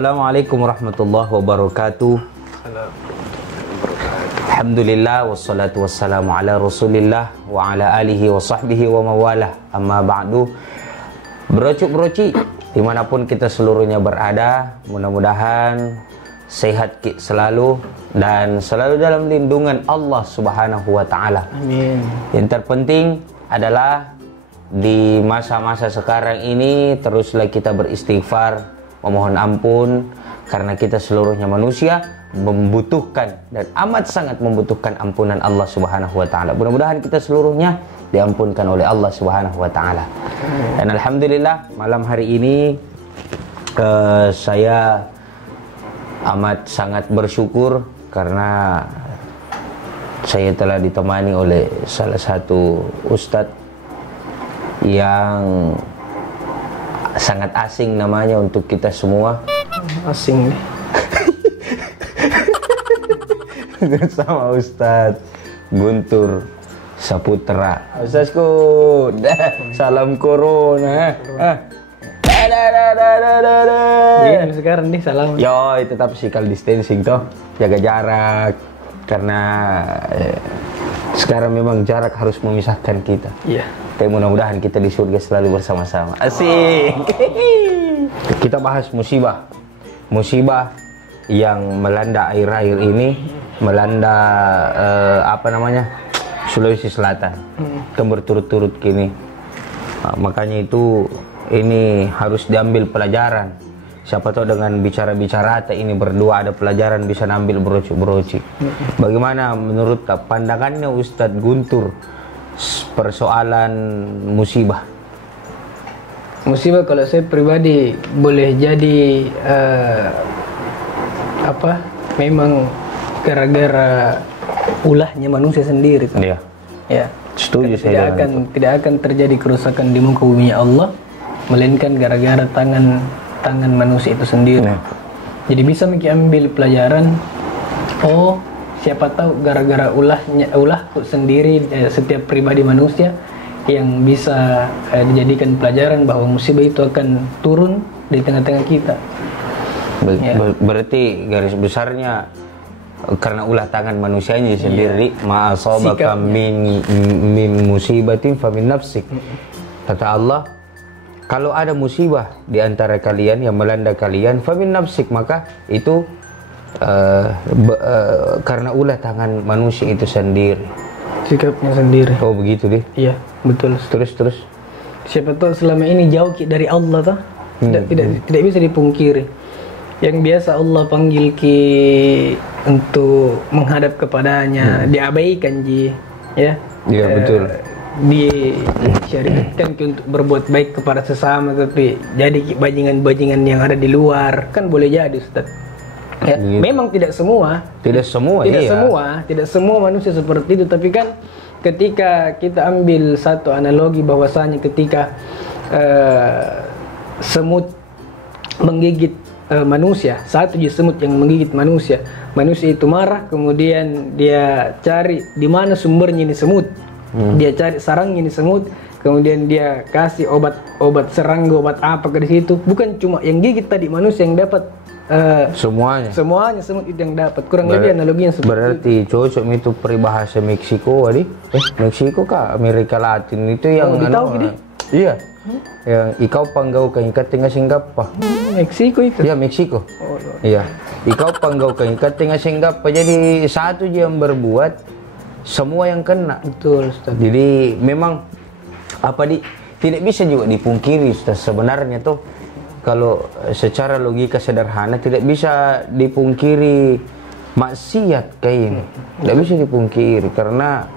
Assalamualaikum warahmatullahi wabarakatuh. Alhamdulillah wassalatu wassalamu ala Rasulillah wa ala alihi wa sahbihi wa mawalah. Amma ba'du. Brocik-brocik dimanapun kita seluruhnya berada, mudah-mudahan sehat selalu dan selalu dalam lindungan Allah Subhanahu wa taala. Amin. Yang terpenting adalah di masa-masa sekarang ini teruslah kita beristighfar, memohon ampun, karena kita seluruhnya manusia membutuhkan dan amat sangat membutuhkan ampunan Allah Subhanahu wa taala. Mudah-mudahan kita seluruhnya diampunkan oleh Allah Subhanahu wa taala. Dan alhamdulillah malam hari ini saya amat sangat bersyukur karena saya telah ditemani oleh salah satu ustadz yang sangat asing namanya untuk kita semua. Asing nih. Bersama Ustadz Guntur Saputra. Ustazku, salam corona. Begini sekarang nih salam. Yo, tetap physical distancing toh, jaga jarak karena sekarang memang jarak harus memisahkan kita. Iya. Tapi mudah-mudahan kita di surga selalu bersama-sama. Asik. Kita bahas musibah. Musibah yang melanda akhir-akhir ini, melanda Sulawesi Selatan. Kan berturut-turut kini. Makanya itu ini harus diambil pelajaran. Siapa tahu dengan bicara-bicara ini berdua ada pelajaran bisa ambil brocik-brocik. Bagaimana menurut pandangannya Ustadz Guntur persoalan musibah? Musibah kalau saya pribadi boleh jadi memang gara-gara ulahnya manusia sendiri. Iya. Ya. Setuju saya. Tidak akan terjadi kerusakan di muka bumi Allah, melainkan gara-gara tangan manusia itu sendiri. Nah. Jadi bisa ambil pelajaran. Oh, siapa tahu gara-gara ulah sendiri setiap pribadi manusia yang bisa dijadikan pelajaran bahwa musibah itu akan turun di tengah-tengah kita. Berarti garis besarnya karena ulah tangan manusianya sendiri. Ma'asabaka min musibatin fa min nafsik. Kata Allah, kalau ada musibah di antara kalian yang melanda kalian, fa min nafsik, maka itu karena ulah tangan manusia itu sendiri. Sikapnya sendiri. Oh begitu deh. Iya, betul. Terus. Siapa tahu selama ini jauh dari Allah toh. Tidak bisa dipungkiri. Yang biasa Allah panggil untuk menghadap kepadanya, diabaikan ya. Iya, betul. Disyariatkan untuk berbuat baik kepada sesama, tapi jadi bajingan-bajingan yang ada di luar kan boleh jadi, Ustaz. Ya, memang tidak semua manusia seperti itu, tapi kan ketika kita ambil satu analogi bahwasanya ketika semut menggigit manusia, satu semut yang menggigit manusia itu marah, kemudian dia cari di mana sumbernya ini semut, dia cari sarangnya ini semut, kemudian dia kasih obat serangga, obat apa ke situ, bukan cuma yang gigit tadi manusia yang dapat. Semuanya semut itu yang dapat. Kurang lebih analoginya seperti berarti itu. Cocok itu peribahasa Meksiko tadi. Meksiko kah Amerika Latin itu yang tahu gini? Iya. Yang ikau panggaukan ikat tengah singgapa. Meksiko itu. Iya, Meksiko. Iya. Ikau panggaukan ikat tengah singgapa. Jadi satu yang berbuat semua yang kena. Betul, Ustaz. Jadi memang tidak bisa juga dipungkiri, Ustaz, sebenarnya tuh. Kalau secara logika sederhana tidak bisa dipungkiri maksiat kayak ini. Tidak bisa dipungkiri karena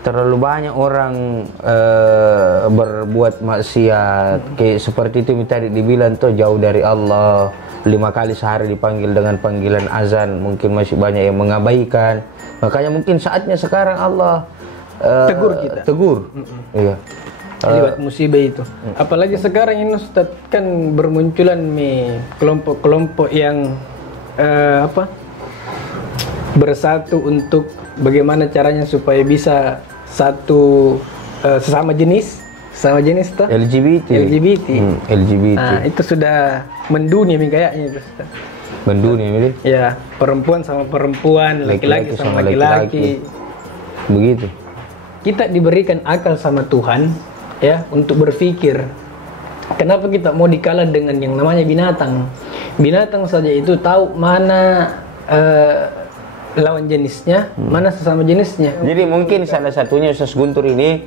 terlalu banyak orang berbuat maksiat kayak seperti itu tadi dibilang tuh jauh dari Allah, 5 kali sehari dipanggil dengan panggilan azan, mungkin masih banyak yang mengabaikan. Makanya mungkin saatnya sekarang Allah tegur. Iya. Lewat musibah itu. Apalagi sekarang ini Ustaz, kan bermunculan kelompok-kelompok yang bersatu untuk bagaimana caranya supaya bisa sesama jenis sama jenis tuh LGBT. LGBT. Nah, itu sudah mendunia kayaknya itu. Mendunia ini. Ya, perempuan sama perempuan, laki-laki sama laki-laki. Begitu. Kita diberikan akal sama Tuhan ya untuk berpikir. Kenapa kita mau dikalah dengan yang namanya binatang? Binatang saja itu tahu mana lawan jenisnya, mana sesama jenisnya. Jadi mungkin salah satunya Ustaz Guntur ini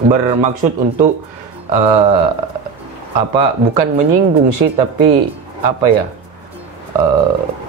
bermaksud untuk bukan menyinggung sih, tapi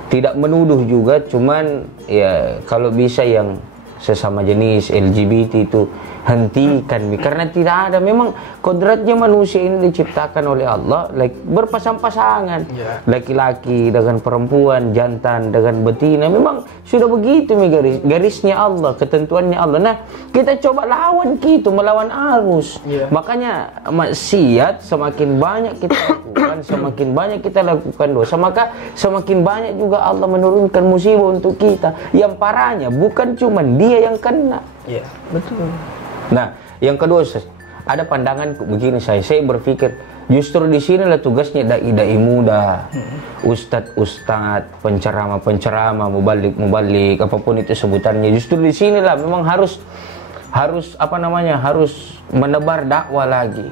tidak menuduh juga, cuman ya kalau bisa yang sesama jenis LGBT itu hentikan, karena tidak ada, memang kodratnya manusia ini diciptakan oleh Allah berpasang-pasangan, laki-laki dengan perempuan, jantan dengan betina, memang sudah begitu garisnya Allah, ketentuannya Allah. Nah, kita coba lawan melawan arus. Makanya maksiat semakin banyak kita lakukan, semakin banyak kita lakukan dosa, maka semakin banyak juga Allah menurunkan musibah untuk kita. Yang parahnya bukan cuma dia yang kena. Iya, betul. Nah, yang kedua, ada pandangan begini, saya berpikir justru di sinilah tugasnya dai-dai muda, ustadz-ustadz, penceramah-penceramah, mubalik, apapun itu sebutannya. Justru di sinilah memang harus menebar dakwah lagi,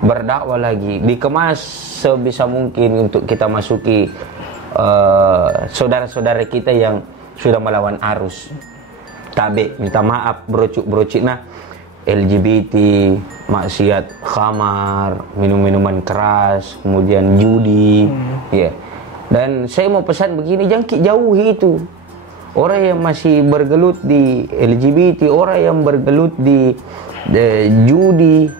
berdakwah lagi, dikemas sebisa mungkin untuk kita masuki saudara-saudara kita yang sudah melawan arus. Tabe, minta maaf, brocik. Nah, LGBT, maksiat khamar, minum-minuman keras, kemudian judi, ya. Dan saya mau pesan begini, jangan jauhi itu. Orang yang masih bergelut di LGBT, orang yang bergelut di judi,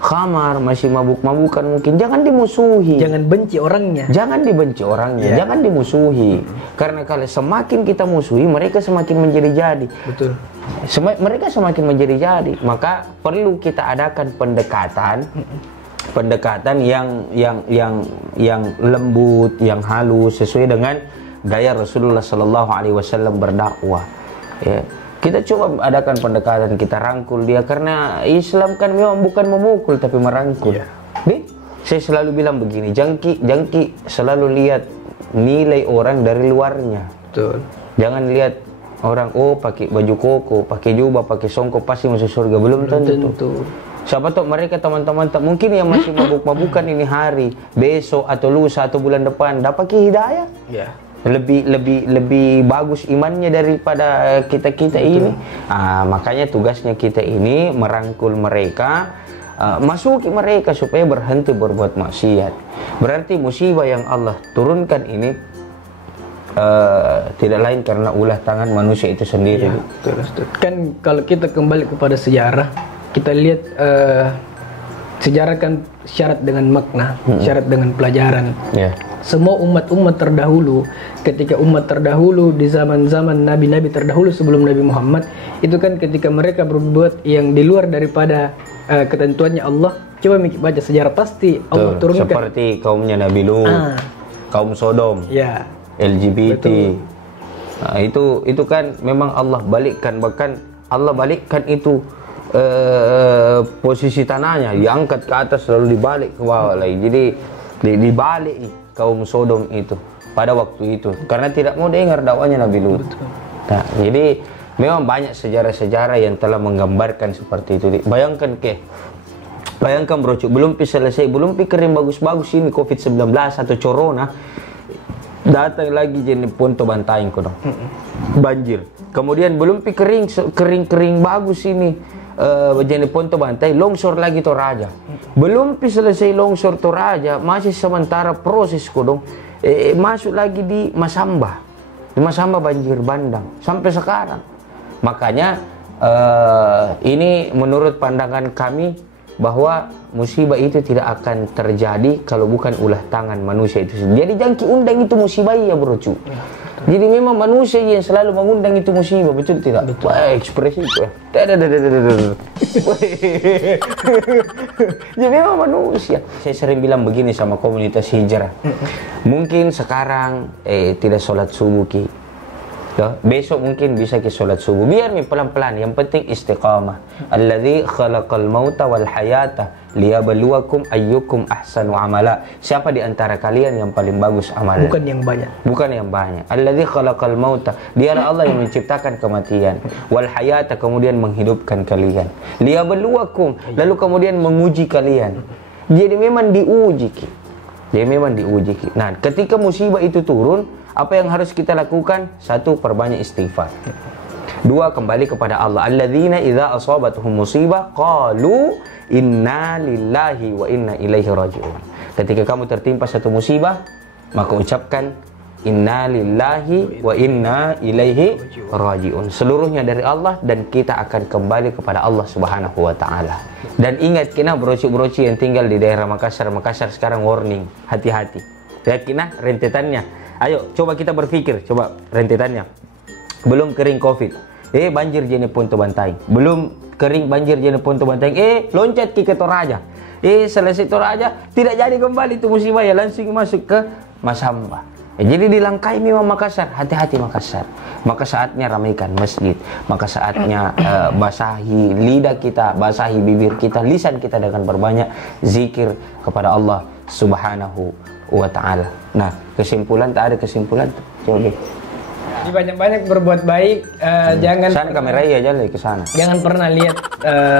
khamar, masih mabuk-mabukan mungkin, jangan dimusuhi. Jangan benci orangnya. Jangan dibenci orangnya, jangan dimusuhi. Karena kalau semakin kita musuhi, mereka semakin menjadi-jadi. Betul. Mereka semakin menjadi-jadi, maka perlu kita adakan pendekatan yang lembut, yang halus, sesuai dengan gaya Rasulullah Sallallahu Alaihi Wasallam berdakwah. Ya. Kita coba adakan pendekatan, kita rangkul dia, karena Islam kan memang bukan memukul tapi merangkul. Saya selalu bilang begini, jangki selalu lihat nilai orang dari luarnya. Betul. Jangan lihat orang pakai baju koko, pakai jubah, pakai songkok pasti masuk surga, belum tentu. Siapa tahu mereka teman-teman mungkin yang masih mabuk-mabukan ini hari, besok atau lusa atau bulan depan dapat hidayah. Lebih bagus imannya daripada kita ini. Makanya tugasnya kita ini merangkul mereka, masuki mereka supaya berhenti berbuat maksiat. Berarti musibah yang Allah turunkan ini tidak lain karena ulah tangan manusia itu sendiri. Betul. Kan kalau kita kembali kepada sejarah, kita lihat sejarah kan syarat dengan makna, syarat dengan pelajaran. Semua umat-umat terdahulu, ketika umat terdahulu di zaman-zaman nabi-nabi terdahulu sebelum Nabi Muhammad, itu kan ketika mereka berbuat yang di luar daripada ketentuannya Allah, coba baca sejarah pasti Allah turunkan. Seperti kaumnya Nabi Lut, kaum Sodom, LGBT. Nah, itu kan memang Allah balikkan, bahkan Allah balikkan itu posisi tanahnya diangkat ke atas lalu dibalik ke bawah lagi. Jadi dibalik kaum Sodom itu pada waktu itu karena tidak mau dengar dakwanya Nabi Lut. Nah, jadi memang banyak sejarah-sejarah yang telah menggambarkan seperti itu. Bayangkan bro, belum selesai, belum kering bagus-bagus ini COVID-19 atau corona, datang lagi jadi Ponto Bantaing kono. Banjir. Kemudian belum kering bagus ini jadi Ponto Bantai, longsor lagi Toraja. Belum selesai longsor Toraja, masih sementara proses kodong masuk lagi di Masamba. Di Masamba banjir bandang sampai sekarang. Makanya ini menurut pandangan kami bahwa musibah itu tidak akan terjadi kalau bukan ulah tangan manusia itu sendiri. Jadi jangan undang itu musibah ya bro cu. Jadi memang manusia yang selalu mengundang itu musibah, betul tidak? Betul. Wah, ekspresi itu ya. Jadi memang manusia. Saya sering bilang begini sama komunitas hijrah. Mungkin sekarang tidak sholat subuh ki. Besok mungkin bisa ke sholat subuh. Biar nih pelan-pelan. Yang penting istiqamah. Alladzi khalaqal mauta wal hayata liyabluwakum ayyukum ahsanu amala. Siapa di antara kalian yang paling bagus amalan? Bukan yang banyak. Bukan yang banyak. Alladzi khalaqal mauta. Dialah Allah yang menciptakan kematian. Wal hayata, kemudian menghidupkan kalian. Liyabluwakum, lalu kemudian menguji kalian. Jadi memang diuji. Nah, ketika musibah itu turun, apa yang harus kita lakukan? Satu, perbanyak istighfar. Dua, kembali kepada Allah. Alladzina idza asabatuhum musibah qalu inna lillahi wa inna ilaihi raji'un. Ketika kamu tertimpa satu musibah, maka ucapkan inna lillahi wa inna ilaihi raji'un. Seluruhnya dari Allah dan kita akan kembali kepada Allah Subhanahu wa taala. Dan ingat kena broci-broci yang tinggal di daerah Makassar sekarang warning, hati-hati. Ya kena rentetannya. Ayo coba kita berpikir, coba rentetannya. Belum kering Covid, banjir jene Ponto Bantaing. Belum kering banjir jene Ponto Bantaing, loncat ke Toraja. Selesai Toraja, tidak jadi kembali itu musibah ya, langsung masuk ke Masamba. Jadi dilangkai memang Makassar, hati-hati Makassar. Maka saatnya ramaikan masjid, maka saatnya basahi lidah kita, basahi bibir kita, lisan kita dengan berbanyak zikir kepada Allah Subhanahu wa ta'ala. Nah, kesimpulan, tak ada kesimpulan. Coba. Jadi banyak-banyak berbuat baik, jangan sana kamera iya jalan ke sana. Jangan pernah lihat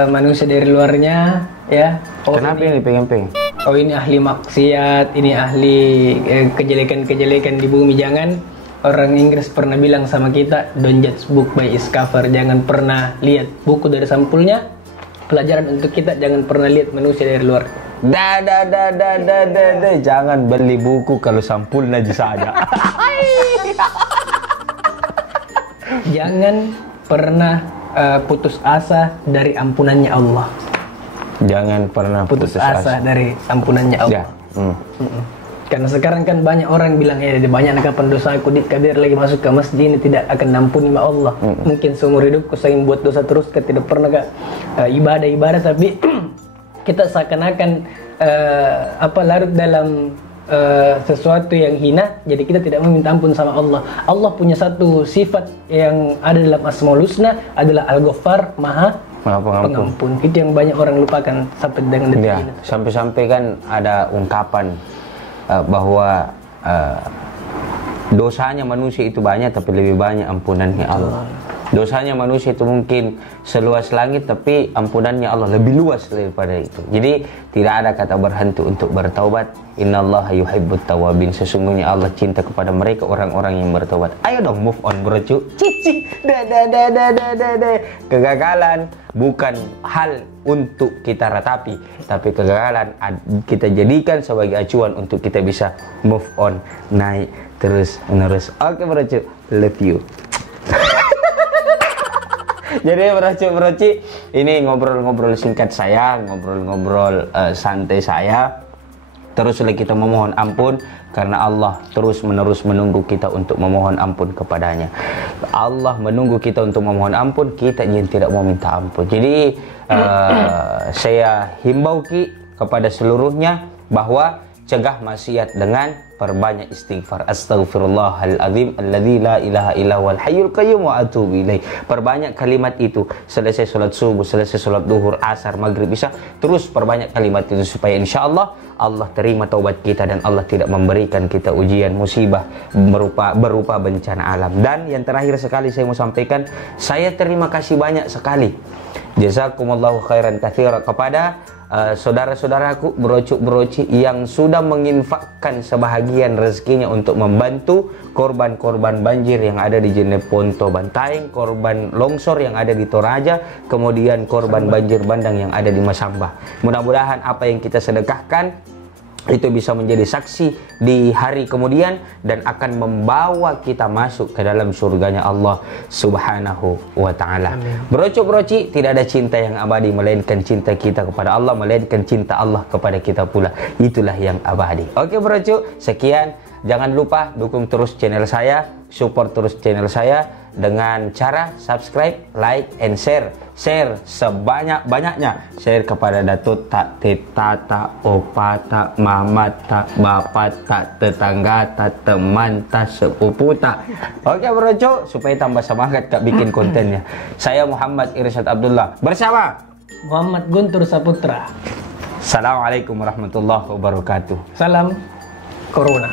manusia dari luarnya, ya. Kenapa ini pengen-pengen? Oh ini ahli maksiat, ini ahli kejelekan-kejelekan di bumi. Jangan. Orang Inggris pernah bilang sama kita, don't judge book by its cover. Jangan pernah lihat buku dari sampulnya. Pelajaran untuk kita, jangan pernah lihat manusia dari luar. Jangan beli buku kalau sampulnya saja. Jangan pernah putus asa dari ampunannya Allah. Jangan pernah putus asa dari ampunannya Allah. Ya. Karena sekarang kan banyak orang bilang banyak kapan dosa aku kabir lagi masuk ke masjid ini tidak akan ampuni sama Allah. Mungkin seumur hidupku saya buat dosa terus, tidak pernah ibadah tapi kita seakan-akan larut dalam sesuatu yang hina, jadi kita tidak meminta ampun sama Allah. Allah punya satu sifat yang ada dalam Asmaul Husna adalah Al-Ghaffar, Maha Pengampun. Itu yang banyak orang lupakan sampai dengan detik ini. Sampai-sampai kan ada ungkapan bahwa dosanya manusia itu banyak tapi lebih banyak ampunannya Allah. Dosanya manusia itu mungkin seluas langit tapi ampunannya Allah lebih luas daripada itu. Jadi tidak ada kata berhenti untuk bertaubat. Innallaha yuhibbut tawabin. Sesungguhnya Allah cinta kepada mereka orang-orang yang bertaubat. Ayo dong move on bro cu. Cici. Kegagalan bukan hal untuk kita ratapi, tapi kegagalan kita jadikan sebagai acuan untuk kita bisa move on, naik terus menerus. Oke bro cu, love you. Jadi broci, ini ngobrol-ngobrol singkat saya, ngobrol-ngobrol santai saya. Teruslah kita memohon ampun karena Allah terus-menerus menunggu kita untuk memohon ampun kepadanya. Allah menunggu kita untuk memohon ampun, kita yang tidak mau minta ampun. Jadi saya himbau kepada seluruhnya bahwa cegah maksiat dengan perbanyak istighfar. Astaghfirullahaladzim alladzi la ilaha illa huwal hayyul qayyum wa atubu ilaih. Perbanyak kalimat itu selesai sholat subuh, selesai sholat duhur, asar, maghrib, isya. Terus perbanyak kalimat itu supaya insyaallah Allah terima taubat kita dan Allah tidak memberikan kita ujian musibah berupa bencana alam. Dan yang terakhir sekali saya mau sampaikan, saya terima kasih banyak sekali. Jazakumullahu khairan katsira kepada saudara-saudaraku brocuk-broci yang sudah menginfakkan sebahagian rezekinya untuk membantu korban-korban banjir yang ada di Jeneponto Bantaing, korban longsor yang ada di Toraja, kemudian korban banjir bandang yang ada di Masamba. Mudah-mudahan apa yang kita sedekahkan itu bisa menjadi saksi di hari kemudian dan akan membawa kita masuk ke dalam surganya Allah Subhanahu wa ta'ala. Brocok-broci, tidak ada cinta yang abadi melainkan cinta kita kepada Allah, melainkan cinta Allah kepada kita pula. Itulah yang abadi. Oke brocok, sekian. Jangan lupa dukung terus channel saya, support terus channel saya, dengan cara subscribe, like, and share. Share sebanyak-banyaknya. Share kepada datuk tak, tita tak, opa tak, mama tak, bapak tak, tetangga tak, teman tak, sepupu tak. Oke bro, supaya tambah semangat kak bikin kontennya. Saya Muhammad Irsyad Abdullah bersama Muhammad Guntur Saputra. Assalamualaikum warahmatullahi wabarakatuh. Salam Corona.